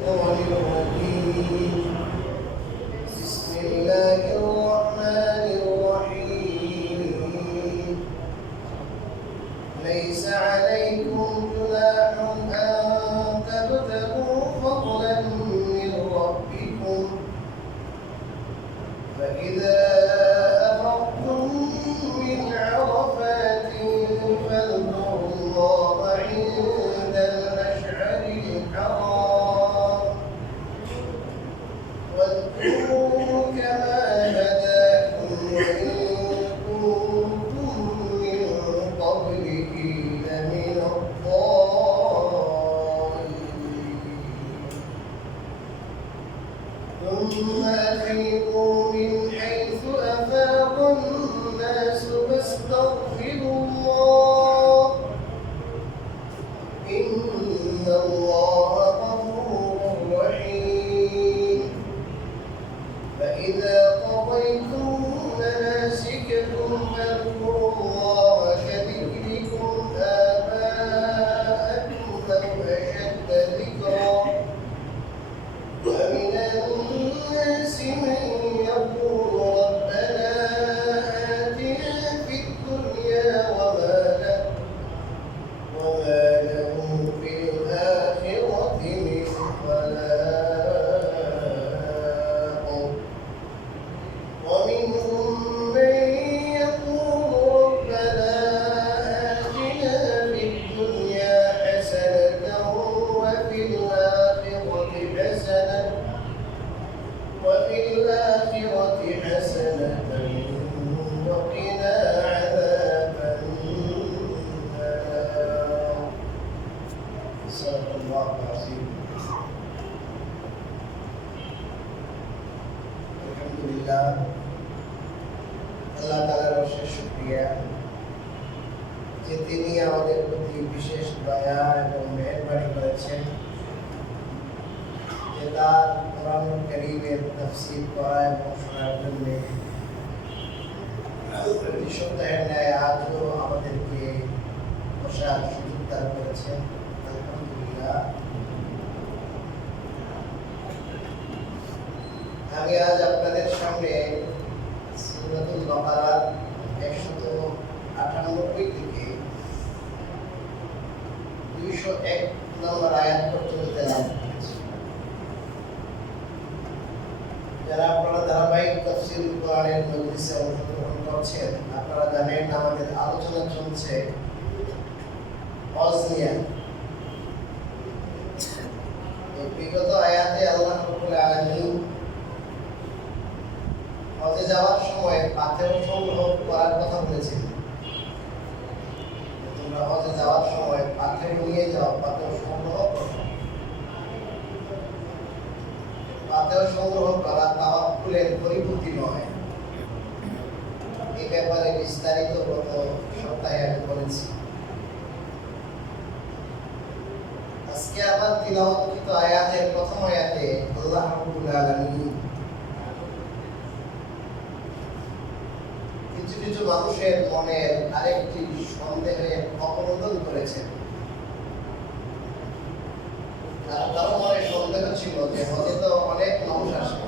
الشيطان الرجيم بسم الله الرحمن الرحيم ليس عليكم جناح أن تبتغوا فضلا من ربكم فإذا أفضتم من عرفات فاذكروا الله عند المشعر الحرام واذكروه كما هداكم وإن كنتم من قبله لمن الضالين ثم أفيضوا من حيث أفاض الناس واستغفروا الله إن الله غفور رحيم فإذا قضيتم مناسككم فاذكروا الله كذكركم آباءكم أو أشد ذكرا ومن الناس من يقول ربنا آتنا في الدنيا وما له في الآخرة من خلاق ومنهم من يقول ربنا آتنا في الدنيا حسنة وفي الآخرة حسنة وقنا عذاب النار صدق الله العظيم الحمد لله আল্লাহ তাআলার অশেষ শুকরিয়া যে তিনি আমাদের প্রতি বিশেষ দয়া এবং মেহেরবানি করেছেন যে তার কোরআন কারীমের তাফসীর করা এবং শোনার জন্য প্রতি সপ্তাহের ন্যায় আজও আমাদেরকে বসার সুযোগ দান করেছেন আলহামদুলিল্লাহ। আমি আজ আপনাদের সামনে সূরাতুল বাকারার 198 থেকে 201 নম্বর আয়াত পর্যন্ত তেলাওয়াত করেছি। যারা আপনারা ধারাবাহিক তাফসীর কোরআনের মজলিসে অংশগ্রহণ করছেন আপনারা জানেন আমাদের আলোচনা চলছে হজ নিয়ে। বিগত আয়াতে আল্লাহ রাব্বুল আলামিন হজে যাওয়ার সময় পাথর সংগ্রহ করার কথা বলেছেন। তোমরা হজে যাওয়ার সময় পাথর নিয়ে যাও, পাথর সংগ্রহ করো। পাথর সংগ্রহ করা তাওয়াক্কুলের পরিপন্থী নয়। এই ব্যাপারে বিস্তারিত গত সপ্তাহে আমি বলেছি। আজকে আবার তিলাওয়াতকৃত আয়াতের প্রথম আয়াতে আল্লাহ রাব্বুল আলামিন কিছু কিছু মানুষের মনের আরেকটি সন্দেহের অপনোদন করেছেন। কারো মনে সন্দেহ ছিল যে হজে তো অনেক মানুষ আসে,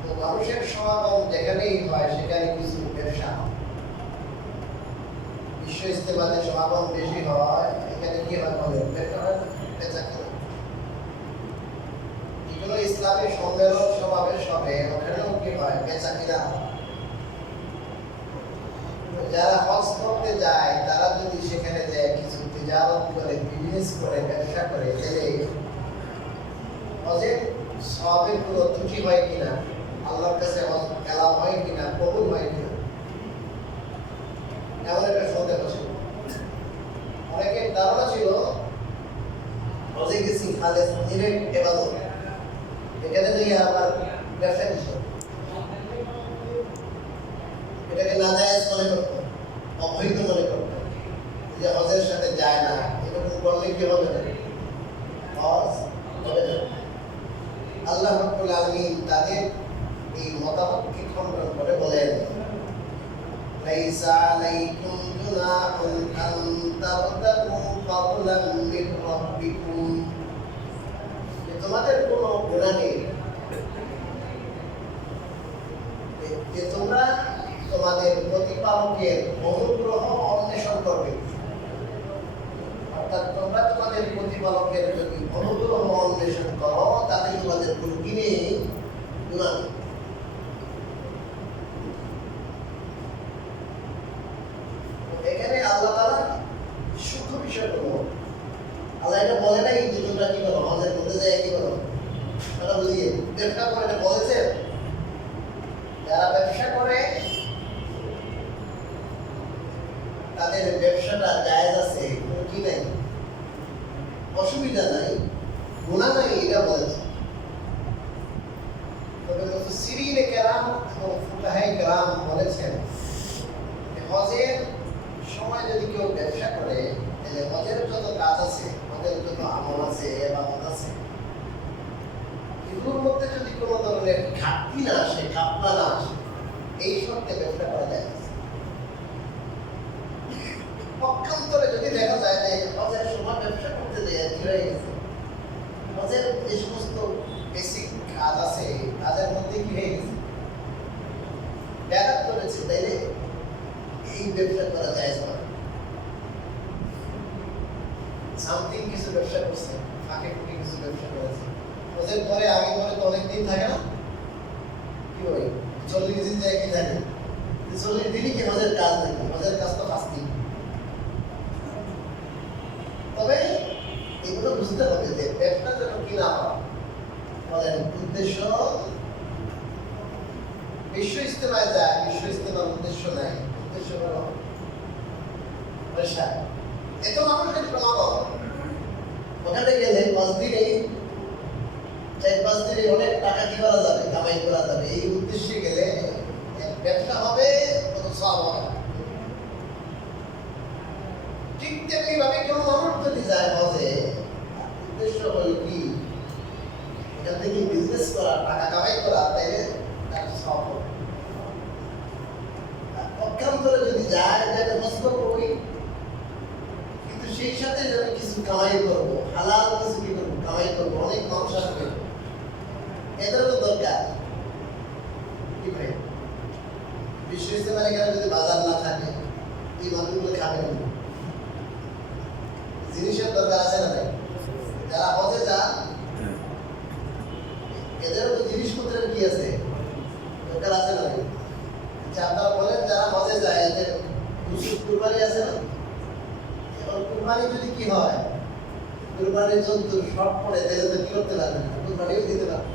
তো মানুষের সমাগম যেখানেই হয় সেখানে কিছু ব্যবসা হয়। বিশ্ব ইস্তেমাতে সমাগম বেশি হয়, এখানে কি হয় বলে বেচা কেনা। এগুলো ইসলামী সম্মেলন সমাবেশ হবে, ওখানেও কি হয় বেচা কেনা হয়। যারা হজ করতে যায় তারা যদি সেখানে যায় কিছু তিজারত করে, বিজনেস করে, ব্যবসা করে, তাহলে হজের সওয়াবের কোনো ত্রুটি হয় কিনা, আল্লাহর কাছে হজ কালাম হয় কিনা, কবুল হয় কিনা, এমন একটা সন্দেহ ছিল। অনেকের ধারণা ছিল হজে গেছি খালে ডিরেক্ট ইবাদত, এখানে যাই আবার ব্যবসা কিছু, এটাকে নাজায়েজ মনে করতো, অবৈধ মনে করতো, যে হজের সাথে যায় না, এরকম করলে কি হবে না, হজ হবে না। আল্লাহ রাব্বুল আলামিন তাদের এই মতামতকে খণ্ডন করে বলেন ليس عليكم جناح أن تبتغوا فضلا من ربكم প্রতিপালকের অনুগ্রহ অন্বেষণ করবে। অর্থাৎ তোমরা তোমাদের প্রতিপালকের যদি অনুগ্রহ অন্বেষণ করো তাতে তোমাদের কোনো কিনে গুনাহ নেই। এখানে আল্লাহ তাআলা সূক্ষ্ম বিষয়গুলো আল্লাহ এটা বলে নাই যে তোমরা কি করো, আমাদের মধ্যে যায় কি করো, তারা বুঝিয়ে ব্যবসা করে এটা বলেছে। যারা ব্যবসা করে তাদের ব্যবসাটা জায়েজ আছে, কোনো কি নাই, অসুবিধা নাই, গুনাহ নাই, এটা বলেছে। তবে মুফাসসিরিনে কেরাম এবং ফুকাহায়ে কেরাম বলেছেন হজের সময় যদি কেউ ব্যবসা করে তাহলে হজের যত কাজ আছে, হজের যত আমল আছে, ইবাদত আছে, এগুলোর মধ্যে যদি কোনো ধরনের ঘাটতি না আসে, খাপলা না আসে, এই শর্তে ব্যবসা করা যায়। পক্ষান্তরে যদি দেখা যায় যে হজের সময় ব্যবসা করতে যায় হয়ে গেছে, হজের যে সমস্ত বেসিক কাজ আছে কাজের মধ্যে কি হয়ে গেছে, ব্যাঘাত করেছে, তাইলে এই ব্যবসা করা যায় না। সামথিং কিছু ব্যবসা করছে, ফাঁকে ফুঁকে কিছু ব্যবসা করেছে, হজের পরে আগে পরে তো অনেক দিন থাকে না, কি বলি 40 দিন যায় কি থাকে, 40 দিনই কি হজের কাজ নাকি? হজের কাজ তো 5 দিন। তবে এগুলো বুঝতে হবে যে ব্যবসা যেন কি না হয়, আমাদের উদ্দেশ্য বিশ্ব ইস্তেমায় যায়, বিশ্ব ইস্তেমার উদ্দেশ্য নাই, উদ্দেশ্য হলো ব্যবসা। এত মানুষের সমাগম, ওখানে গেলে 5 দিনে 4-5 দিনে অনেক টাকা কি করা যাবে, কামাই করা যাবে, এই উদ্দেশ্যে গেলে ব্যবসা হবে, কত সওয়াব হবে। ঠিক তেমনি ভাবে কেউ মানুষ যদি যায় হজে, উদ্দেশ্য হলো কি এখান থেকে বিজনেস করা, টাকা কামাই করা, তাইলে তার সওয়াব হবে। পক্ষান্তরে যদি যায় তাহলে হজ করবোই, কিন্তু সেই সাথে আমি কিছু কামাই করবো, হালাল কিছু কি করবো, কামাই করবো, অনেক মানুষ আসবে, এদেরও তো দরকার। কি ভাই, বিশ্ব ইস্তেমার এখানে যদি বাজার না থাকে এই মানুষগুলো খাবে না, জিনিসের দরকার আছে না নাই? যারা হজে যান এদেরও তো জিনিসপত্রের কি আছে, দরকার আছে না নাই? আপনারা বলেন যারা হজে যায় এদের কুরবানি আছে না? এখন কুরবানি যদি কি হয়, কুরবানির জন্তু শর্ট পড়ে তাহলে তো কি করতে পারবে না, কুরবানিও দিতে পারবে।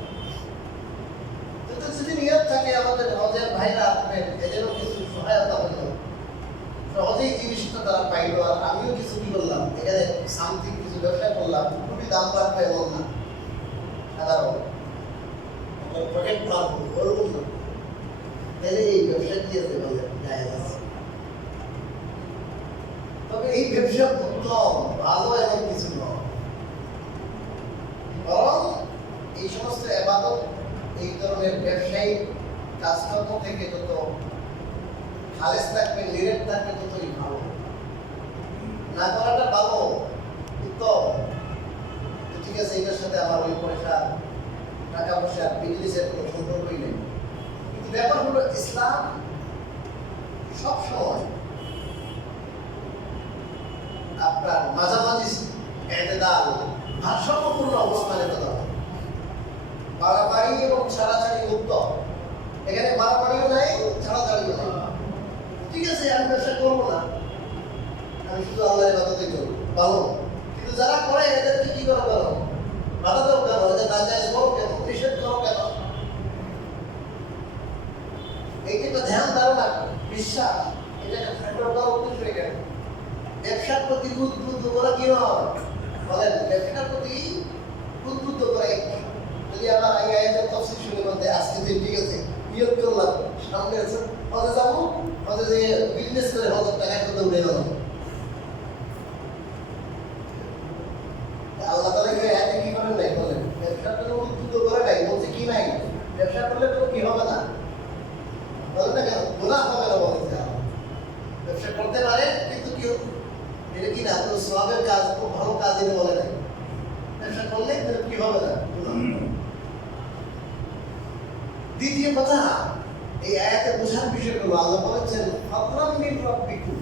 তো যদি নিয়ত থাকে আমাদের হজের ভাইরা আসবেন, এদেরও কিছু সহায়তা হলো, সহজেই জিনিসটা তারা পাইলো, আর আমিও কিছু কি করলাম, এখানে সামথিং কিছু ব্যবসা করলাম, খুবই দাম রাখবে এমন না, সাধারণ পকেট মারবো ওরকম না, তাহলে এই ব্যবসা কি আছে বলে জায়েজ আছে। তবে এই ব্যবসা উত্তম, ভালো এমন কিছু নয়, বরং এই সমস্ত ইবাদত, এই ধরনের ব্যবসায়িক কাজকর্ম থেকে যত খালেস থাকবে, নিরেট থাকবে, ততই ভালো। না করাটা ভালো, উত্তম। ঠিক আছে, এটার সাথে আমার ওই পয়সা, টাকা পয়সা, বিজনেসের কোনো সম্পর্কই নেই। কিন্তু ব্যাপার হলো ইসলাম সবসময় আপনার মাঝামাঝি এতেদাল, ভারসাম্যপূর্ণ অবস্থানে কথা হয়। বাড়াবাড়ি এবং ছাড়াছাড়ি মুক্ত, এখানে বাড়াবাড়িও নাই, ছাড়াছাড়িও নাই। ঠিক আছে, আমি ব্যবসা করবো না, আমি শুধু আল্লাহর ইবাদতই করবো, ভালো। কিন্তু যারা করে এদেরকে কি করে করো, বাধা দাও কেন, এদের না জায়েজ করো কেন, নিষেধ করো কেন, এইটা ধ্যান দাও না, বিশ্বাস, এটাকে ফ্যাক্টর করা উদ্দেশ্য কেন? ব্যবসার প্রতি উদ্বুদ্ধ করা কি নয়, বলেন ব্যবসার প্রতি উদ্বুদ্ধ করা। যদি আমার আগে আয়াতের তাফসীর শুনে বলতে আজকে তো ঠিক আছে, নিয়ত করলাম সামনে আছে হজে যাবো, হজে যে বিজনেস করে 1000 টাকা করে উঠে গেল, আল্লাহ তাআলা কি আয়াতে কি করেন নাই? বলেন ব্যবসার জন্য উদ্বুদ্ধ করে নাই, বলছে কি নাই, ব্যবসা করলে কোনো কি হবে না, বলেন না কেন, গুনাহ হবে না, বলেছে ব্যবসা করতে পারে কিন্তু কি এটা কি না, কোনো সওয়াবের কাজ, খুব ভালো কাজ এটা বলে নাই, ব্যবসা করলে কি হবে না। দ্বিতীয় কথা, এই আয়াতে বোঝার বিষয়গুলো আল্লাহ বলেছেন ফাদলাম মিন রাব্বিকুম।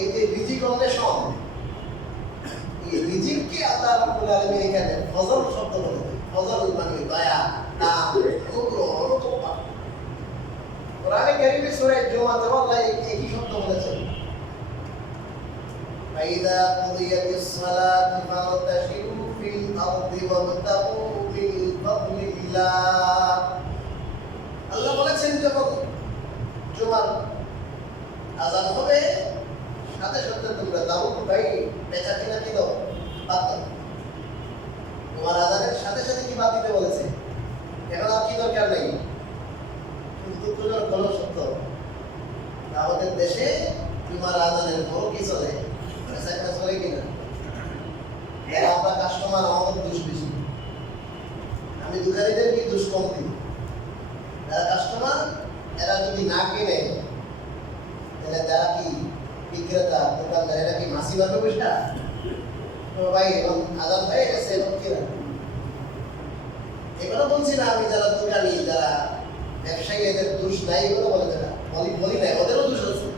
এই যে রিজিক অন্বেষণ, এই রিজিককে আল্লাহ রাব্বুল আলামিন এখানে ফজল শব্দ বলেছেন। ফজল মানে দয়া, দান, অনুগ্রহ, অনুকম্পা। কোরআনে কারীমে সূরা জুমাতে আল্লাহ একই শব্দ বলেছেন, ফাইদা কুদিয়াতিস সালাতু ফান্তাশিরু ফিল আরদি ওয়াবতাগু মিন ফাদলিল্লাহ। আল্লাহ বলেছেন যখন জুমার আযান হবে সাথে সাথে তোমরা দাউদ ভাই বেচা কিনা কি দাও, বাদ দাও। তোমার আযানের সাথে সাথে কি বাদ দিতে বলেছে? এখন আর কি দরকার নেই। কিন্তু দুঃখজনক হলো সত্য, আমাদের দেশে জুমার আযানের পরও কি চলে, বেচা কিনা চলে কিনা। এরা আমরা কাস্টমার, আমাদের দোষ বেশি। আমি দোকানিদের কি দোষ কম দিই? যারা কাস্টমার এরা যদি না কিনে তাহলে যারা কি বিক্রেতা দোকানদার এরা কি মাসি পাবে পয়সা? তো ভাই এখন আজাদ ভাই গেছে এখন কিনা। এগুলো বলছি না আমি, যারা দোকানি যারা ব্যবসায়ী এদের দোষ নাই এগুলো বলে না, বলি নাই, ওদেরও দোষ আছে।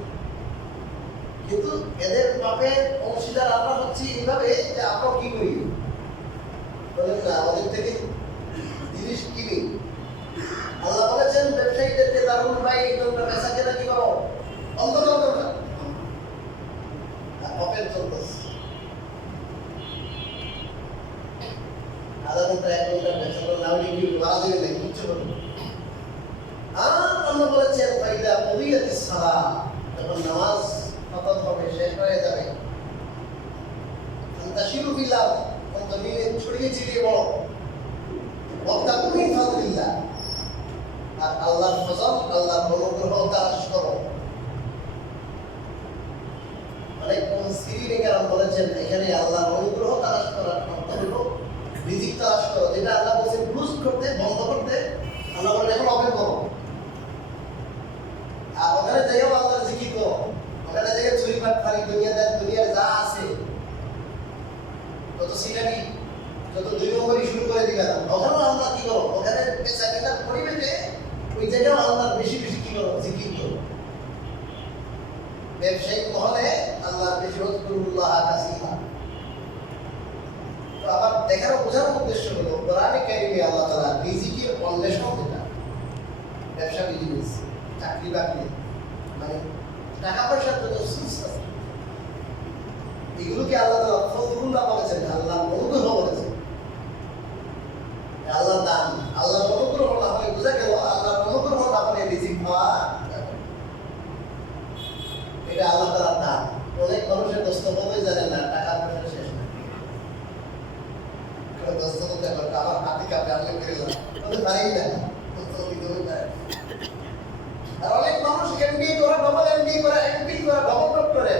কিন্তু এদের পাপের অংশীদার আমরা হচ্ছি এইভাবে যে আমরা কি করি, বলেন না আমাদের থেকে জিনিস কিনি। আল্লাহ বলেছেন ব্যবসায়ীদেরকে দারুন ভাই তোমরা বেচা কেনা কি করো, অন্তত তোমরা পাপের চলতেছে। আধা ঘন্টা এক ঘন্টা ব্যবসা করে না হলে কি মারা যাবে না, কিচ্ছু করবে। আর আল্লাহ বলেছেন ফাইদা কুদিয়াতিস সালাত, যখন নামাজ খতম হবে, শেষ হয়ে যাবে, ফান্তাশিরু ফিল আরদ, জমিনে ছড়িয়ে ছিটিয়ে পড়ো, ওয়াবতাগু মিন ফাদলিল্লাহ, আর আল্লাহর ফজল আল্লাহর অনুগ্রহ তালাশ করো। অনেক মুফাসসিরিনে কেরাম বলেছেন এখানে আল্লাহর অনুগ্রহ তালাশ করার অর্থ হলো রিজিক তালাশ করো, যেটা আল্লাহ বলেছেন ক্লোজ করতে, বন্ধ করতে। আল্লাহ বলেন এখন ওপেন করো, আর ওখানে যাইও আল্লাহর জিকির করো। ওখানে যাই চুরি বাটপারি দুনিয়ার যা আছে যত সিটারি যত দুই নম্বরই শুরু করে দিবে না, ওখানেও আল্লাহ কি করো, ওখানে বেচা কেনার পরিবেশে ওই জায়গাও আল্লাহর বেশি বেশি কি করো, জিকির করো। ব্যবসায়িক মহলে আল্লাহর বেশি ওয়াজকুরুল্লাহ কাসীরা। তো আবার দেখার বোঝার উদ্দেশ্য হলো কোরআনে কারীমে আল্লাহ তাআলা রিজিকের অন্বেষণ, যেটা ব্যবসা বিজনেস চাকরি বাকরি মানে টাকা পয়সার যত সোর্স আছে এগুলোকে আল্লাহ তাআলা ফজলুল্লাহ বলেছেন, আল্লাহ অনুগ্রহ বলেছেন। আল্লাহ দান, আল্লাহর অনুগ্রহ না হলে বোঝা গেল আল্লাহর অনুগ্রহ না হলে রিজিক পাওয়া যাবে। এটা আল্লাহ তাআলার দান। অনেক মানুষের দস্তবই জানে না, টাকা পয়সা শেষ না। দস্তবই দেখো আমার হাতে কাপে আমি করিলাম বলতে পারি না, দস্তবই দিতে পারে। আর অনেক মানুষ এমবি করে, ডবল এমবি করে, এমপি করে, ডবল ডক্টরে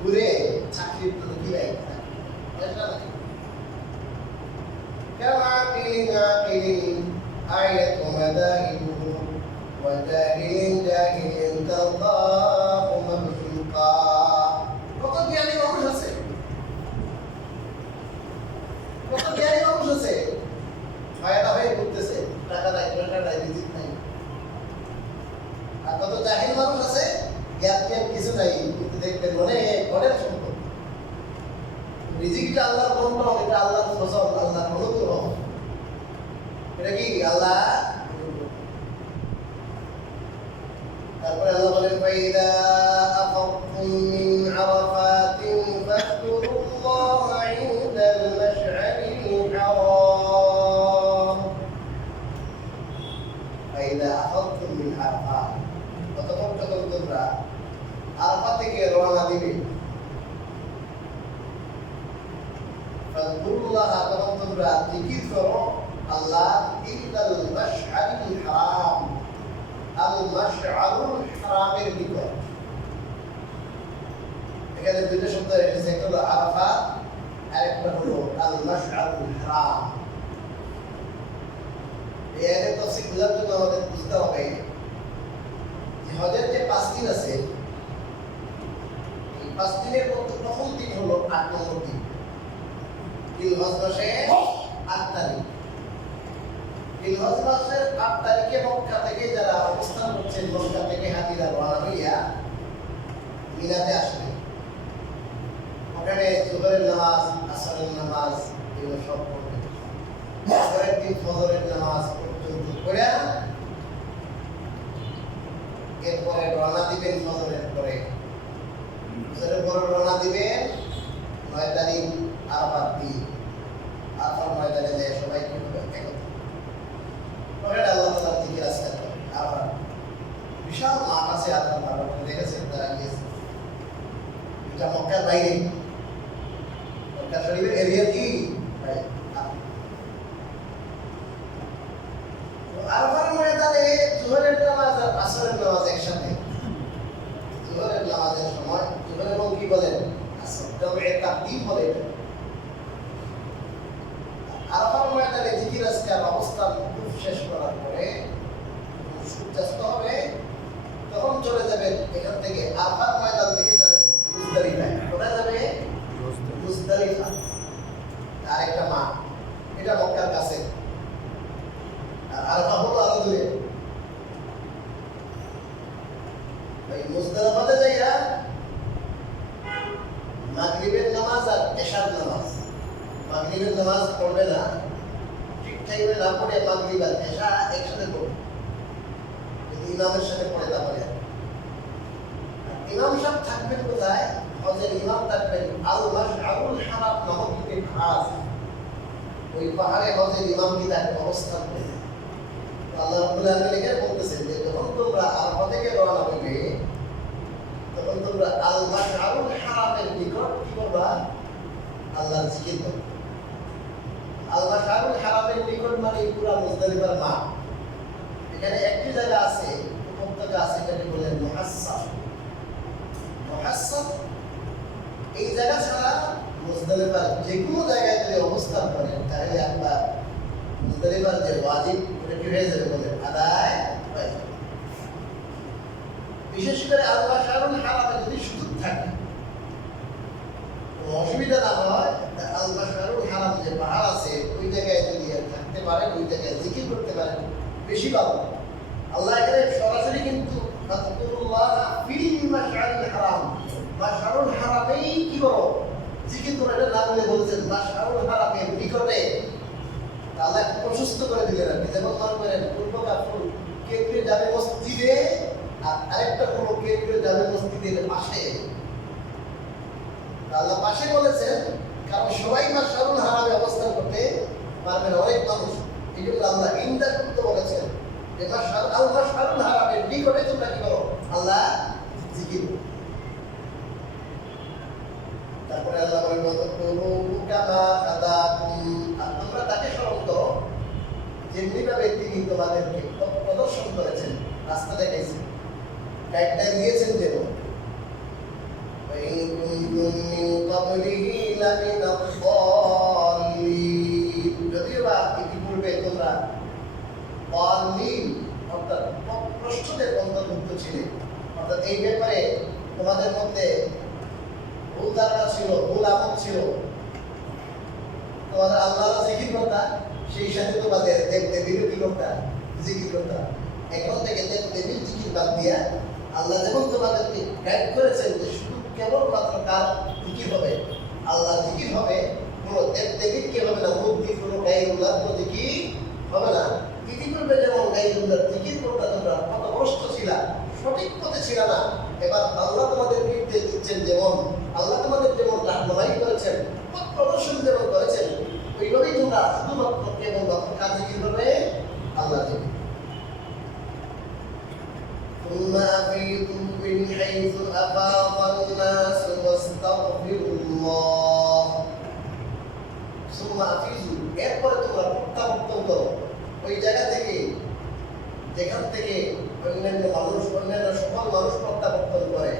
ঘুরে চাকরির তো কি রাই পয়সা নাই। كما قيل آية مذاهبه وجاهل جاهل تلقاه مبسوطا। কত জ্ঞানী মানুষ আছে, কত জ্ঞানী মানুষ আছে ফায়দা হয়ে ঘুরতেছে, টাকা নাই, পয়সা নাই, রিজিক নাই। আর কত জাহিল মানুষ আছে, জ্ঞান কিছু নাই, কিন্তু দেখবেন অনেক অনেক সম্পদ। রিজিকটা আল্লাহর বন্টন, এটা আল্লাহর ফজল, আল্লাহর অনুগ্রহ। এটা কি আল্লাহ। তারপরে আল্লাহ বলেন ফাইদা আফাকুম মিন আরাফাতিন ফাযকুরুল্লাহা ইনদাল মাশআরিল হারাম। ফাইদা আফাকুম মিন আরাফাত, ততক্ষণ যখন তোমরা আরাফা থেকে রওনা দিবে, ফাযকুরুল্লাহ, তখন তোমরা জিকির করো আল্লাহ ইনদাল মাশআরিল হারাম, আল মাশআরুল হারামের নিকট। এখানে দুইটা শব্দ এসেছে, একটা হলো আরাফাত আর একটা হলো আল মাশআরুল হারাম। এই আয়াতের তাফসীর বোঝার জন্য আমাদের বুঝতে হবে যে হজের যে 5 দিন আছে, এই 5 দিনের মধ্যে প্রথম দিন হলো 8 নম্বর দিন। হজ মাসে 8 তারিখ, জিলহজ মাসের ৮ তারিখে মক্কা থেকে যারা অবস্থান করছেন, মক্কা থেকে হাজিরা রওনা হইয়া মিনাতে আসবে। ওখানে জোহরের নামাজ, আসরের নামাজ এগুলো সব পড়বে। পরের দিন ফজরের নামাজ পর্যন্ত পড়ে এরপরে রওনা দিবেন। ফজরের পরে ফজরের পরে রওনা দিবেন ৯ তারিখ আরাফাত দিন। আরাফার ময়দানে যায় সবাই কি হবে? একত্র পরে আল্লাহ তাআলার জিকির আজকার করে। আরাফাত বিশাল মাঠ আছে, আরাফার মাঠ আপনি দেখেছেন, তারা গিয়েছে। এটা মক্কার বাইরে, মক্কা শরীফের এরিয়া কি বাইরে। আরাফার ময়দানে জোহরের নামাজ আর আসরের নামাজ একসাথে। জোহরের নামাজের সময় জোহর এবং কি বলেন আসর, তবে তাকদীম বলে এটা। আরাফার ময়দানে জিকির আজকার অবস্থান শেষ করার পরে সূর্যাস্ত হবে, তখন চলে যাবেন এখান থেকে। আরাফার ময়দান থেকে যাবেন মুজদালিফায়। কোথায় যাবে? মুজদালিফা। আরেকটা মাঠ, এটা মক্কার কাছে। আর আরাফা হলো আরো দূরে। ওই মুজদালিফাতে যাইয়া মাগরিবের নামাজ আর এশার নামাজ, মাগরিবের নামাজ পড়বে না, ঠিক টাইমে না পড়ে মাগরিব আর এশা একসাথে পড়বে। যদি ইমামের সাথে পড়ে তারপরে ইমাম সাহেব থাকবেন কোথায়? হজের ইমাম থাকবেন আল মাশআরুল হারাম নামক একটি পাহাড় আছে। ওই পাহাড়ে হজের ইমাম কি থাকবে? অবস্থান করবে। আল্লাহ রাব্বুল আলামিন এখানে বলতেছেন যে যখন তোমরা আরাফা থেকে রওনা হইবে, তখন তোমরা আল মাশআরুল হারামের নিকট কি করবা? আল্লাহর জিকির করবে। আল মাশআরুল হারামের নিকট মানে পুরা মুজদালিফার মাঠ। এখানে একটি জায়গা আছে, উপত্যকা আছে, এটাকে বলে মুহাসসাব। মুহাসসাব এই জায়গা ছাড়া মুজদালিফার যে কোনো জায়গায় যদি অবস্থান করেন, তাহলে আপনার মুজদালিফার যে ওয়াজিব ওটা কি হয়ে যাবে? বলে আদায় হয়ে যাবে। বিশেষ করে আল মাশআরুল হারামে যদি সুযোগ থাকে, অসুবিধা না হয়, আল মাশআরুল হারাম যে পাহাড় আছে ওই জায়গায় যদি থাকতে পারেন, ওই জায়গায় জিকির করতে পারেন, বেশি ভালো। আল্লাহ এখানে সরাসরি কিন্তু ফাযকুরুল্লাহ ফিল মাশআরিল হারাম, মাশআরুল হারামেই কি করো? জিকির করো। এটা না বলে বলেছেন মাশআরুল হারামের নিকটে। আল্লাহ প্রশস্ত করে দিলেন। আপনি যেমন মনে করেন পূর্বকা ফুল কেন্দ্রীয় জামে মসজিদে, আর আরেকটা হলো কেন্দ্রীয় জামে মসজিদের পাশে। আল্লাহ পাশে বলেছেন কারণ সবাই মাশআরুল হারামে অবস্থান করতে পারবে না, অনেক মানুষ। এই জন্য আল্লাহ ইনদা করতে বলেছেন যে মাশআরুল হারামের নিকটে তোমরা কি করো? আল্লাহ জিকির করো। তারপরে আল্লাহ বলেন ওয়াকুলু কামা আদাকুম, আর তোমরা তাকে স্মরণ করো যেমনিভাবে তিনি তোমাদেরকে প্রদর্শন করেছেন, রাস্তা দেখাইছেন, গাইডলাইন দিয়েছেন। যেমন যদিও বা ইতিপূর্বে তোমরা অর্থাৎ প্রশ্নদের অন্তর্ভুক্ত ছিলে, অর্থাৎ এই ব্যাপারে তোমাদের মধ্যে ভুল ধারণা ছিল, ভুল আমল ছিল। তোমাদের আল্লাহ জিকির করতা, সেই সাথে তোমাদের দেব দেবীর কি করতা? জিকির করতা। এখন থেকে দেব দেবীর জিকির বাদ দিয়া আল্লাহ যেমন তোমাদেরকে গাইড করেছেন যে শুধু কেবলমাত্র কার জিকির হবে? আল্লাহ জিকির হবে, কোনো দেব দেবীর কি হবে না, মূর্তি কোনো গায়রুল্লাহ কোনো জিকির হবে না। ইতিপূর্বে যেমন গায়রুল্লাহ জিকির করতা, তোমরা পথভ্রষ্ট ছিলা, সঠিক পথে ছিল না। এবার আল্লাহ তোমাদের নির্দেশ দিচ্ছেন, যেমন আল্লাহ তোমাদের যেমন রাহনুমাই করেছেন, পথ প্রদর্শন যেমন করেছেন, ওইভাবেই তোমরা শুধুমাত্র কেবলমাত্র কার জিকির করবে? আল্লাহ জিকির। ثم أفيضوا من حيث أفاض الناس واستغفروا الله ثم أفيضوا, এরপরে তোমরা প্রত্যাবর্তন করো ওই জায়গা থেকে যেখান থেকে অন্যান্য মানুষ, অন্যান্য সকল মানুষ প্রত্যাবর্তন করে।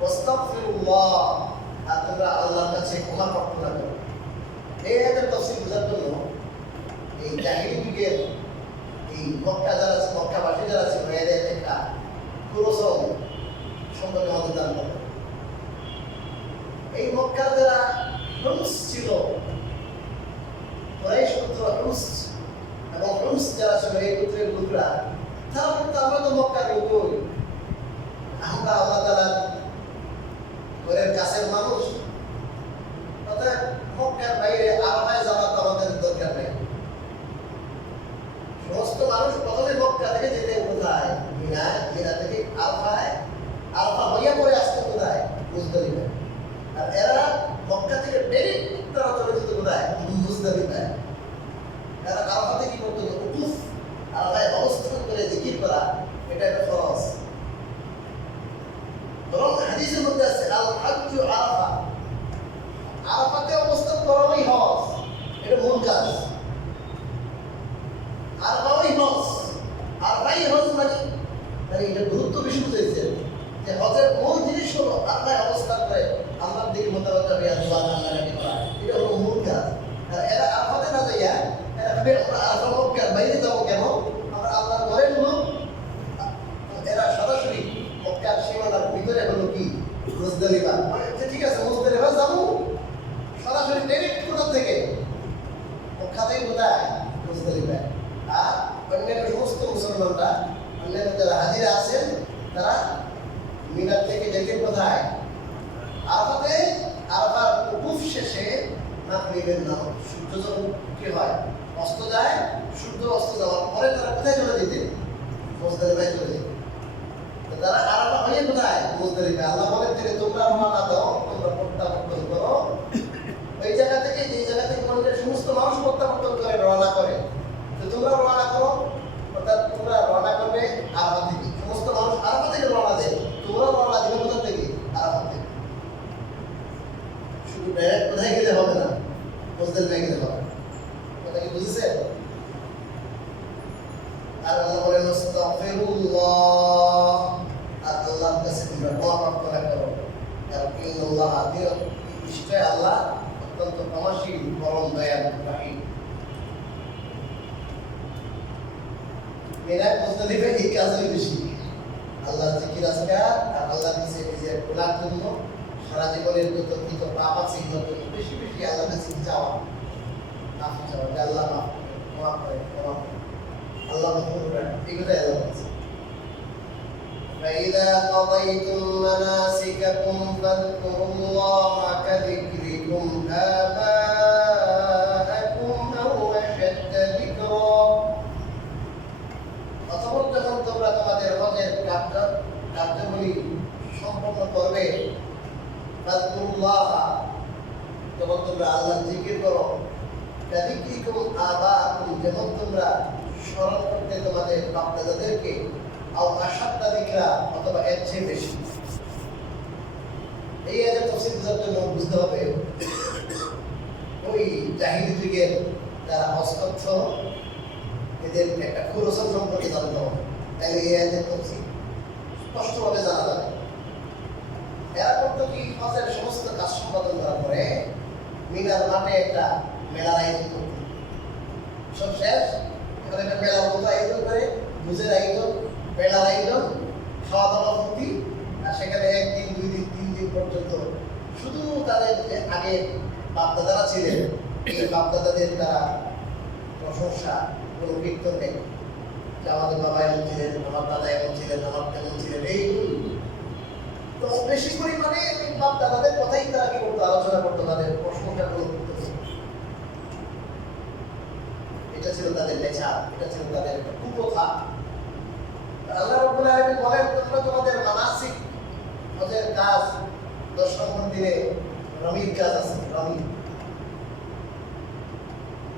ওয়াস্তাগফিরুল্লাহ, আর তোমরা আল্লাহর কাছে ক্ষমা প্রার্থনা করো। এই আয়াতের তাফসীর বোঝার জন্য এই জাহিলি যুগের এই মক্কাবাসী যারা ছিল, এদের একটা পুরোসম সম্পর্কে আমাদের জানতে হবে। এই মক্কার যারা হুমস ছিল, কুরাইশ গোত্র হুমস হোমস যারা ছিল এই গোত্রের লোকরা, তারা বলতো আমরা তো মক্কার লোক, আমরা আল্লাহ তাআলার ঘরের কাছের মানুষ, অর্থাৎ মক্কার বাইরে আরাফায় যাওয়ার তো আমাদের দরকার নেই। সমস্ত মানুষ প্রথমে মক্কা থেকে যেতে কোথায়? মিনা, মিনা থেকে আরাফায়, আরাফা হইয়া পরে আসতে কোথায়? মুজদালিফায়। আর এরা মক্কা থেকে ডাইরেক্ট তারা চলে যেত কোথায়? মুজদালিফায়। এরা আরাফাতে কি করতো? উকুফ, আরাফায় অবস্থান করে জিকির করা, এটা একটা ফরজ। বরং হাদিসের মধ্যে আছে আল হাজ্জু আরাফা, আরাফাতে অবস্থান করাই হজ, এটা মূল কাজ। আরাফাই হজ, আরাফাই হজ মানে এটা গুরুত্ব বেশি বুঝাইছে যে হজের মূল জিনিস হলো আরাফায় অবস্থান করে আল্লাহর দিকে মোতাবেক দোয়া কান্নাকাটি করা, এটা হলো মূল কাজ। আর এরা আরাফাতে না যাইয়া এরা ভাবে আমরা আরাফা মক্কার বাইরে যাবো কেন? আমরা আল্লাহর ঘরের লোক, এরা সরাসরি মক্কার সীমানার ভিতরে হলো কি মুজদালিফা। ঠিক আছে, মুজদালিফা যাবো সরাসরি ডাইরেক্ট কোথা থেকে? মক্কা থেকে কোথায়? মুজদালিফায়। আর অন্যান্য সমস্ত মুসলমানরা, অন্যান্য যারা হাজিরা আছেন, তারা মিনার থেকে যেতে কোথায়? আরাফাতে। আরাফার উকুফ শেষে মাগরিবের নামাজ, সূর্য যখন কি হয়? অস্ত যায়। সূর্য অস্ত যাওয়ার পরে তারা কোথায় চলে যেতেন? মুজদালিফায় চলে যেতেন। তারা আরাফা হয়ে কোথায়? মুজদালিফায়। আল্লাহ বলেন যে তোমরা রওনা দাও, তোমরা প্রত্যাবর্তন করো ওই জায়গা থেকে, যে জায়গা থেকে মনের সমস্ত মানুষ প্রত্যাবর্তন করে রওনা করে, তো তোমরা রওনা করো, অর্থাৎ তোমরা রওনা করবে আরাফা থেকে। সমস্ত মানুষ আরাফা থেকে রওনা দেয়, তোমরা রওনা দিবে কোথা থেকে? আরাফা থেকে। শুধু ডাইরেক্ট কোথায় গেলে হবে না, মুজদালিফায় গেলে হবে। কথা কি বুঝেছেন? আর আল্লাহ বলেন আস্তাগফিরুল্লাহ, আর আল্লাহর কাছে তোমরা দোয়া প্রার্থনা করো, কারণ ইন্নাল্লাহ নিশ্চয় আল্লাহ অত্যন্ত ক্ষমাশীল, পরম দয়ালু, রহিম। মেয়েরা মুজদালিফায় এই কাজই বেশি, আল্লাহর জিকির আজকার আর আল্লাহর কাছে নিজের গুনার জন্য, সারা জীবনের যত কৃত পাপ আছে এগুলোর জন্য বেশি বেশি আল্লাহর কাছে চাওয়া, মাফ চাওয়া, যে আল্লাহ মাফ করে, ক্ষমা করে, ক্ষমা করে, আল্লাহ মাফ করবেন, এগুলোই আল্লাহ কাছে। فإذا قضيتم مناسككم فاذكروا الله كذكركم آباءكم أو أشد ذكرا। অতঃপর যখন তোমরা তোমাদের হজের কার্যগুলি সম্পন্ন করবে, ফাযকুরুল্লাহ, তখন তোমরা আল্লাহর জিকির করো, কাযিকরিকুম আবাআকুম, যেমন তোমরা স্মরণ করতে তোমাদের বাপ-দাদাদেরকে, আও আশাদ্দা যিকরা, অথবা এর চেয়ে বেশি। এই আয়াতের তাফসীর বোঝার জন্য বুঝতে হবে ওই জাহিলি যুগের যারা হজ করত এদের একটা খুরসন সম্পর্কে জানতে হবে, তাহলে এই আয়াতের তাফসীর স্পষ্টভাবে জানা যাবে। এরা করতো কি? হজের সমস্ত কাজ সম্পাদন করার পরে মিনার মাঠে একটা মেলার আয়োজন করত। সব শেষ, এখানে একটা মেলার মতো আয়োজন করে, বুঝের আয়োজন, মেলার আয়োজন, খাওয়া দাওয়া ভর্তি, আর সেখানে 1 দিন 2 দিন 3 দিন পর্যন্ত শুধু তাদের যে আগে বাপদাদারা ছিলেন, এই বাপদাদাদের তারা প্রশংসা, কোনো কীর্তন নেই যে আমাদের বাবা এমন ছিলেন, আমার দাদা এমন ছিলেন, আমার তেমন ছিলেন, এই তো বেশি পরিমাণে বাপদাদাদের কথাই তারা কি করতো? আলোচনা করতো, তাদের প্রশংসা করতো। এটা ছিল তাদের নেচার, এটা ছিল তাদের একটা কুপ্রথা। আল্লাহ রাব্বুল আলামিন বলেন তোমরা তোমাদের মানাসিক, হজের কাজ, 10 নম্বর দিনে রমির কাজ আছে, রমি,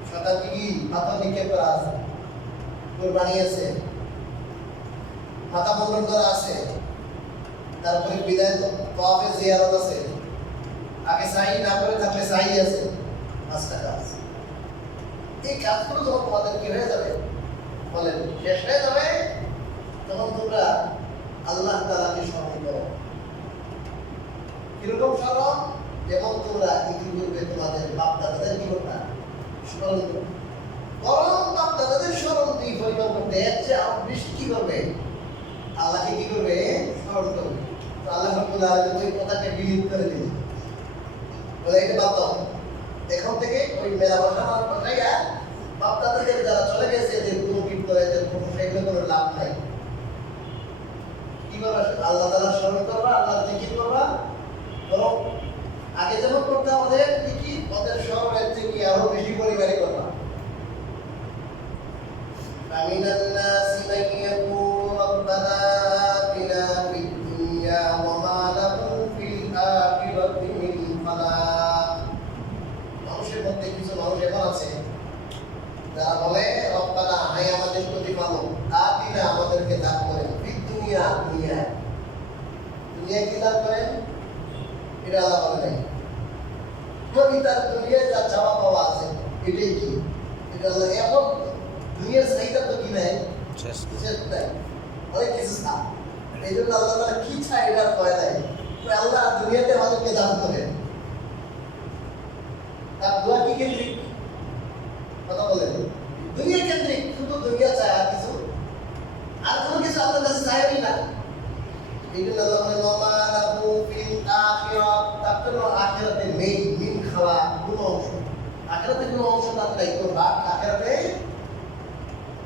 শতাধিক মাথা নিক্ষেপ করা আছে, কুরবানি আছে, মাথা বন্ধন করা আছে, তারপরে বিদায় তাওয়াফে জিয়ারত আছে, আগে সাই না করে থাকলে সাই আছে, 5টা কাজ। এই কাজগুলো যখন তোমাদের কি হয়ে যাবে, বলেন শেষ হয়ে যাবে, তখন তোমরা আল্লাহ তাআলাকে স্মরণ করো। কিরকম স্মরণ? যেমন তোমরা ইতিপূর্বে তোমাদের বাপ-দাদাদের কি করতা? স্মরণ করো। বরং বাপ-দাদাদের স্মরণ তুই পরিমাণ করতে যাচ্ছে, আর বেশি কি করবে? আল্লাহকে কি করবে? স্মরণ করবে। তো আল্লাহ রাব্বুল আলামিন ওই কথাকে বিলীন করে দিলেন, বলে এটা বাদ দাও, এখন থেকে ওই মেলা বসানোর কথাইয়া আপনাদের যারা চলে গেছে যে কোনো কীর্তন এদের কোনো সেগুলো কোনো লাভ নাই। কি করবা? আল্লাহ তাআলা স্মরণ করবা, আল্লাহর জিকির করবা, বরং আগে যেমন করতে আমাদের জিকির ওদের স্মরণের থেকে আরো বেশি পরিমাণে করবা। فمن الناس من يقول ربنا آتنا في الدنيا وما له في الآخرة من خلاق। মানুষের মধ্যে কিছু মানুষ এমন আছে যারা বলে রব্বানা হায় আমাদের প্রতিপালক আতিনা আমাদেরকে দান করেন ফিদ দুনিয়া দুনিয়া কি দান করেন এটা আল্লাহ বলে নাই। যদি তার দুনিয়ায় যা চাওয়া পাওয়া আছে এটাই কি এটা আল্লাহ এখন দুনিয়ার চাহিদা তো কি নাই অনেক কিছু চায়। এই জন্য আল্লাহ তারা কি চায় এটার ভয় নাই। আল্লাহ দুনিয়াতে আমাদেরকে দান করেন। তার দোয়া কি কেন্দ্রিক কথা বলেন? দুনিয়া কেন্দ্রিক, শুধু দুনিয়া চায় আর কিছু আর কোনো কিছু আপনার কাছে চাইবেই না। এই জন্য আল্লাহ বলেন ওয়া লাহু ফিল আখিরাত, তারপর আখিরাতে নেই মিন খালা কোনো অংশ। আখিরাতে কোনো অংশ তার দায়িত্ব না। আখিরাতে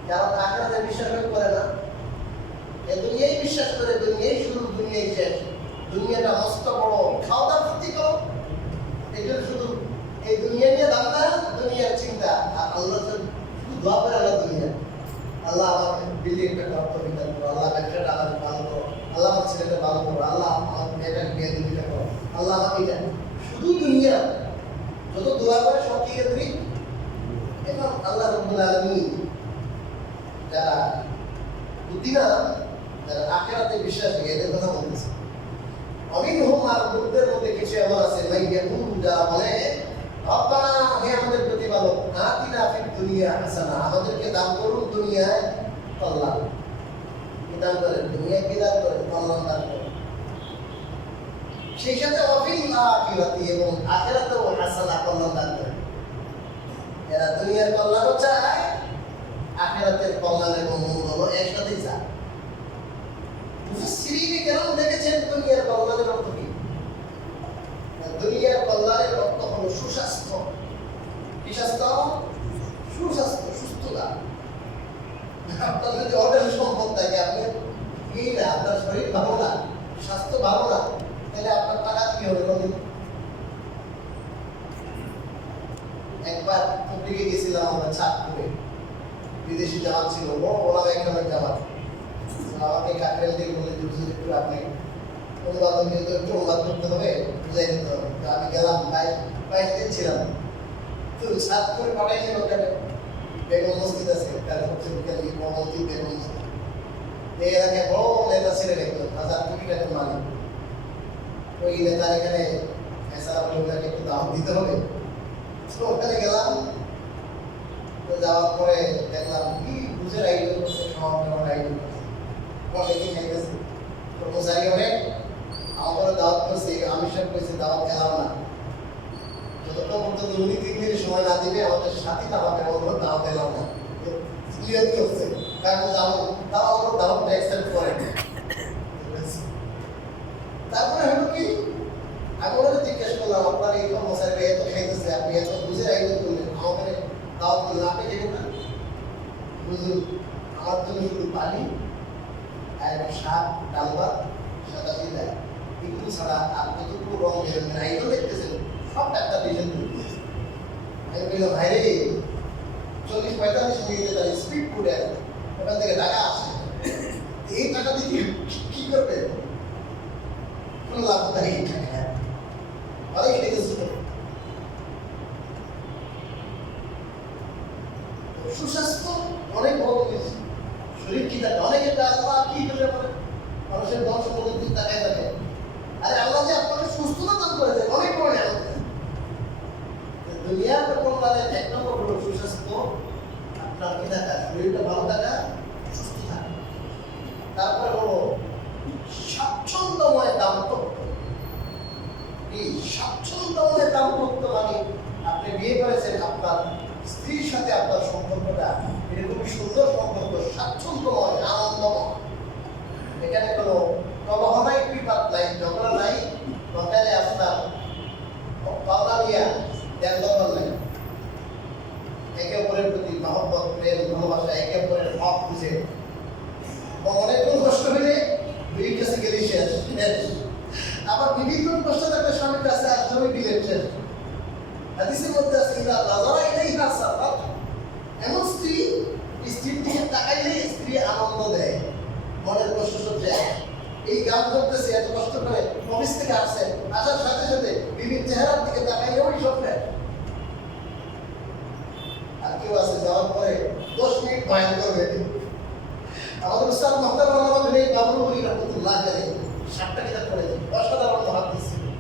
যারা আখিরাতে বিশ্বাস করে না, এই দুনিয়ায় বিশ্বাস করে দুনিয়ায় শুরু দুনিয়ায় শেষ, দুনিয়াটা মস্ত বড় খাওয়া দাওয়া ফুর্তি করো, এই জন্য শুধু এই দুনিয়া নিয়ে ভাবনা, দুনিয়ার চিন্তা। আর আল্লাহ শুধু দোয়া করে আল্লাহ দুনিয়া, আল্লাহ আমাকে বিলিয়ন টাকা অর্থ বিধান করো, আল্লাহ ব্যবসাটা আমাকে ভালো করো, আল্লাহ আমার ছেলেটা ভালো করো, আল্লাহ আমার মেয়েটাকে বিয়ে দিতে করো, আল্লাহ আমাকে এটা শুধু দুনিয়া যত দোয়া করে সব কি কেন্দ্রিক। এখন আল্লাহ রাব্বুল আলামিন যারা বুদ্ধিমান, যারা আখিরাতে বিশ্বাসী এদের কথা বলতেছে। অমিনহুম আর বুদ্ধের মধ্যে কিছু এমন আছে মাইয়াকুন যারা বলে রব্বানা হে আমাদের প্রতিপালক আতিনা ফিদ দুনিয়া হাসানা আমাদেরকে দান করুন দুনিয়ায় কল্যাণ। কি দান করেন? দুনিয়ায় কি দান করেন? কল্যাণ দান করেন। সেই সাথে ওয়াফিল আখিরাতি এবং আখিরাতেও হাসানা কল্যাণ দান করেন। এরা দুনিয়ার কল্যাণও চায়, আখিরাতের কল্যাণ এবং মঙ্গলও একসাথেই চায়। মুফাসসিরিনে কেরাম দেখেছেন দুনিয়ার কল্যাণের অর্থ কি? দুনিয়ার কল্যাণের অর্থ হলো সুস্বাস্থ্য। কি স্বাস্থ্য? সুস্বাস্থ্য, সুস্থতা। আপনার যদি অর্ডার সম্পদ থাকে, আপনি কি না আপনার শরীর ভালো না, স্বাস্থ্য ভালো না, তাহলে আপনার টাকা কি হবে? একবার তবলিগে গেছিলাম আমরা চাঁদপুরে, বিদেশি জামাত ছিল, বড় বড় একজনের জামাত। আমাকে কাকরাইল থেকে বলে যে একটু আপনি অনুবাদ কিন্তু একটু অনুবাদ করতে হবে, বুঝাই দিতে হবে। তো আমি গেলাম, 22 দিন ছিলাম। তো চাঁদপুরে পাঠাইছিল ওখানে বেগম মসজিদ আছে, তার হচ্ছে মসজিদ বেগম মসজিদ। এই এলাকায় বড় নেতা ছিলেন একজন, 1000 কোটি টাকার মালিক। ওই নেতার এখানে এছাড়া ওনাকে একটু দাওয়াত দিতে হবে। তো ওখানে গেলাম, তো যাওয়ার পরে দেখলাম কি বুঝে আয়োজন করছে, সব ধরনের আয়োজন করছে, অনেকেই খাইতেছে। তো মোসারি অনেক আমারও দাওয়াত করছে, আমি সব কইছি দাওয়াত খেলাম না, যতক্ষণ পর্যন্ত উনি 3 দিন সময় না দিবে আমাদের সাথীটা আমাকে বলবো দাওয়াত এলাম না। ক্লিয়ার করছে, কারণ যাবো তাও আমার দাওয়াতটা অ্যাকসেপ্ট করে। তারপরে হলো কি, আমি ওনাকে জিজ্ঞেস করলাম আপনার এই মোসারি এত খাইতেছে, আপনি এত বুঝে আয়োজন করলেন, আমাকে দাওয়াত করলেন, আপনি খেলেন না? বুঝুন আমার জন্য শুধু পানি আর শাক, ডাল ভাত, সাদা জিরা, এগুলো ছাড়া আর কতটুকু রং বেরোবে না। এগুলো দেখতেছেন সব ডাক্তার ডিজাইন করে দিয়েছে। আমি বললাম ভাই রে, 40-45 মিনিটে তার স্পিড করে ওখান থেকে টাকা আসে, এই টাকা দিয়ে কি করবে? কোনো লাভ নাই। অনেক দেখেছি সুস্বাস্থ্য অনেক বড় জিনিস। শরীর কি থাকে? অনেকে আল্লাহ কি করে বলে মানুষের বংশ পদ্ধতি তাকায় থাকে। আরে আল্লাহ যে আপনাকে সুস্থতা দান করেছে, অনেক বড় নিয়ামত। দুনিয়ার কল্যাণের এক নম্বর হলো সুস্বাস্থ্য। আপনার কি থাকা, শরীরটা ভালো থাকা, সুস্থ থাকা। তারপরে হলো স্বাচ্ছন্দ্যময় দাম্পত্য। এই স্বাচ্ছন্দ্যময় দাম্পত্য মানে আপনি বিয়ে করেছেন, আপনার স্ত্রীর সাথে আপনার সম্পর্কটা এরকম সুন্দর সম্পর্ক, স্বাচ্ছন্দ্যময়, আনন্দময়। এখানে কোনো প্রবাহ নাই, বিপাদ নাই, ঝগড়া নাই, দরকারে আপনার পাওনা নিয়ে দেড় দরকার নাই। একে অপরের প্রতি মহব্বত, প্রেম, ভালোবাসা, একে অপরের হক বুঝে অনেকক্ষণ কষ্ট হলে বিলির কাছে গেলেই শেষ। আবার বিভিন্ন কষ্ট থাকলে স্বামীর কাছে একদমই বিলের শেষ। হাদিসের মধ্যে আছে ইদা নাযারা ইলাইহা সারাত, এমন স্ত্রী স্ত্রীর দিকে তাকাইলেই স্ত্রী আনন্দ দেয়, মনের কষ্ট সব যায়। এই গান করতেছে এত কষ্ট করে অফিস থেকে আসছে, আসার সাথে সাথে বিবির চেহারার দিকে তাকাইলেও সব নেয়। আর কেউ আছে যাওয়ার পরে 10 মিনিট বয়ান করবে। আমাদের উস্তাদ মুহতারাম আল্লামা এই বাবরুল রাহমাতুল্লাহ আলাইহি 7টা কিতাব পড়েছেন, অসাধারণ মুহাদ্দিস ছিলেন।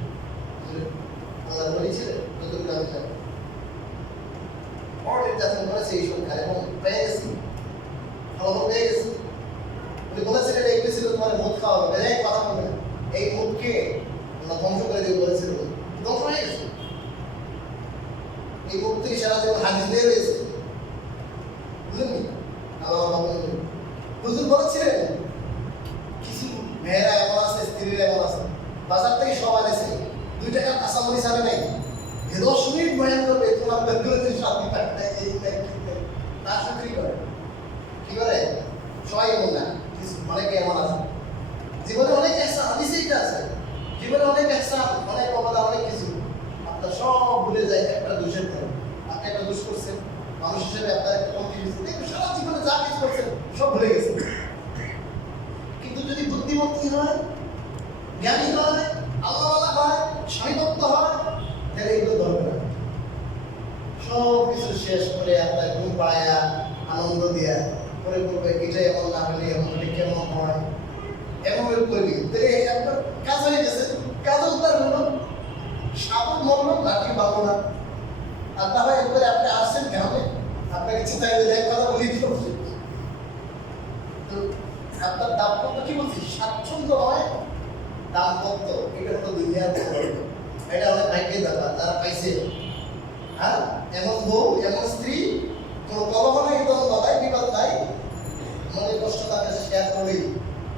আল্লাহ বলেছিলেন যতটুকু আমি জানি অনেক যাচ্ছেন করেছে এই সংখ্যা এবং পেয়ে গেছি, ফলন পেয়ে গেছি। উনি বলেছিলেন এই ছিল তোমার মুখ খাওয়াবে, বেজায় কথা বলবে না, এই মুখকে আমরা ধ্বংস করে দিয়ে বলেছিল, ধ্বংস হয়ে গেছে। এই মুখ থেকে সারা জীবন হাদিস বের হয়েছে, বুঝলেন? আল্লাহ হুজুর বলেছিলেন কিছু মেয়েরা এমন আছে, স্ত্রীরা এমন আছে, বাজার থেকে সব আনেছে, 2 টাকা কাঁচামরিচ আনে নাই, 10 মিনিট বয়ান করবে, তোমার বেগুলোতে শান্তি থাকতে এই না শুক্রি করে কি করে সবাই এমন না, অনেকে এমন আছে জীবনে অনেক এহসান, হাদিসে এটা আছে, জীবনে অনেক এহসান, অনেক অবদান, অনেক কিছু আপনার সব ভুলে যায় একটা দোষের কারণে। আপনি একটা দোষ করছেন, মানুষ হিসেবে আপনার একটা কন্ট্রিবিউশন দেখবেন সারা জীবনে যা কিছু করছেন সব ভুলে গেছেন। কিন্তু যদি বুদ্ধিমতী হয়, জ্ঞানী হয়, আল্লাহওয়ালা হয়, স্বামীভক্ত হয়, তাহলে এগুলো ধরবে না। সব কিছু শেষ করে আপনার ঘুম পাড়ায়া আনন্দ দিয়া পরে করবে এটা এমন না হলে এমন হলে কেমন হয়, এমন করবি তাহলে আপনার কাজ হয়ে গেছে। কাজ উত্তর হলো সাপোর্ট মরলো, লাঠি পাবো না। আর তাহলে এরপরে আপনি আসছেন গ্রামে, আপনাকে চিন্তা করে এক কথা বলি তো আপনার দাম্পত্য কি বলছি, স্বাচ্ছন্দ্য হয় দাম্পত্য, এটা হলো দুনিয়ার এটা অনেক ভাগ্যের ব্যাপার যারা পাইছে। হ্যাঁ, এমন বউ, এমন স্ত্রী, কোনো কলহ নাই, দ্বন্দ্ব নাই, বিবাদ নাই, মনে কষ্ট তার কাছে শেয়ার করেই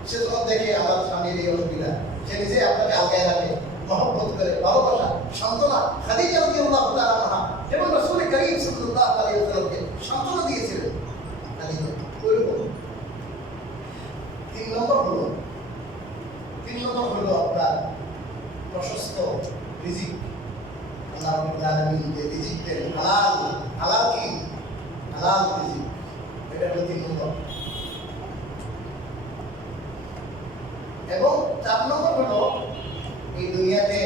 সে তখন দেখে আমার স্বামীর এই অসুবিধা, সে নিজে আপনাকে আলগায় রাখে, মহব্বত করে, ভালোবাসা, সান্ত্বনা। খাদিজা রাদিয়াল্লাহু তাআলা আনহা এবং রাসূল কারীম সাল্লাল্লাহু আলাইহি ওয়াসাল্লামকে সান্ত্বনা দিয়েছিলেন। খাদিজা ওইরকম। 3 নম্বর হলো আপনার প্রশস্ত রিজিক। আল্লাহ রাব্বুল আলামিন যে রিজিক দেন, হালাল, হালাল কি? হালাল রিজিক, এটা হলো 3 নম্বর। এবং 4 নম্বর হলো এই দুনিয়াতে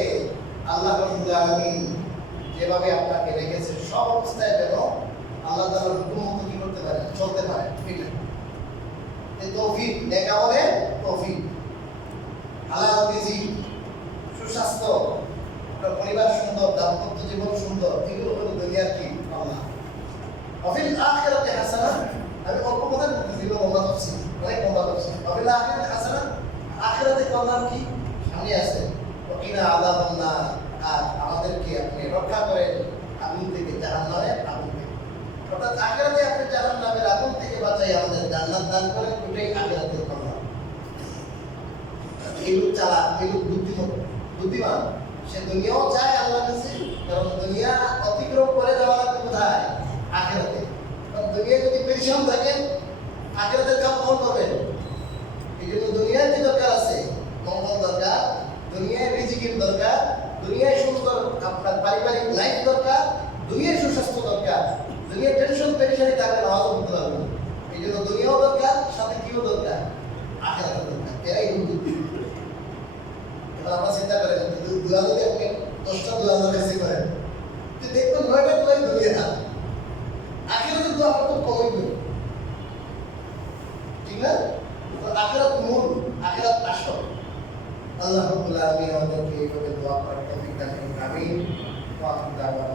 আল্লাহ রাব্বুল আলামিন যেভাবে আপনাকে রেখেছে সব অবস্থায় যেন আল্লাহ তাআলার হুকুম মতো কি করতে পারে, চলতে পারে। এটা এই তৌফিক, নেক আমলের তৌফিক, হালাল রিজিক, সুস্বাস্থ্য, পরিবার সুন্দর, দাম্পত্য জীবন সুন্দর, এগুলো হলো দুনিয়ার কি পাওনা। অফিল আখিরাতে হাসানা, আমি অল্প কথা বলতেছি, লম্বা তাফসীর, অনেক লম্বা তাফসীর। অফিল আখিরাতে হাসানা, আখিরাতে কল্যাণ কি সামনে আছে। ওকিনা আযাবান নার, আর আমাদেরকে আপনি রক্ষা করেন আগুন থেকে, জাহান্নামের আগুন থেকে। অর্থাৎ আখিরাতে আপনি জাহান্নামের আগুন থেকে বাঁচাই আমাদের জান্নাত দান করেন, ওটাই আখিরাতের কল্যাণ। এই লোক চালাক, এই লোক বুদ্ধিমান, সে দুনিয়াও চায় আল্লাহর কাছে, কারণ দুনিয়া অতিক্রম করে যাওয়া লাগবে কোথায়? আখিরাতে। কারণ দুনিয়া যদি পেরেশান থাকেন, আখিরাতের কাজ কখন করবেন? এই জন্য দুনিয়ার কি দরকার আছে? মঙ্গল দরকার, দুনিয়ায় রিজিকের দরকার, দুনিয়ায় সুন্দর আপনার পারিবারিক লাইফ দরকার, দুনিয়ার সুস্বাস্থ্য দরকার। দুনিয়ার টেনশন পেরেশানি থাকলে নামাজও পড়তে পারবেন। এই জন্য দুনিয়াও দরকার, সাথে কিও দরকার? আখিরাত দরকার। এরাই বুদ্ধি। এবার আমরা চিন্তা করেন, দোয়া যদি আপনি 10টা দোয়া বেশি করেন, দেখবেন 9টা দোয়াই দুনিয়া। আখিরাতের দোয়া আপনার খুব কমই করি, ঠিক না? আখিরাত মূল, আখিরাত আসল। আল্লাহ রাব্বুল আলামিন আমাদেরকে এইভাবে দোয়া করার তৌফিক দান করুন। আমিন। ওয়া আখিরু দাওয়ানা।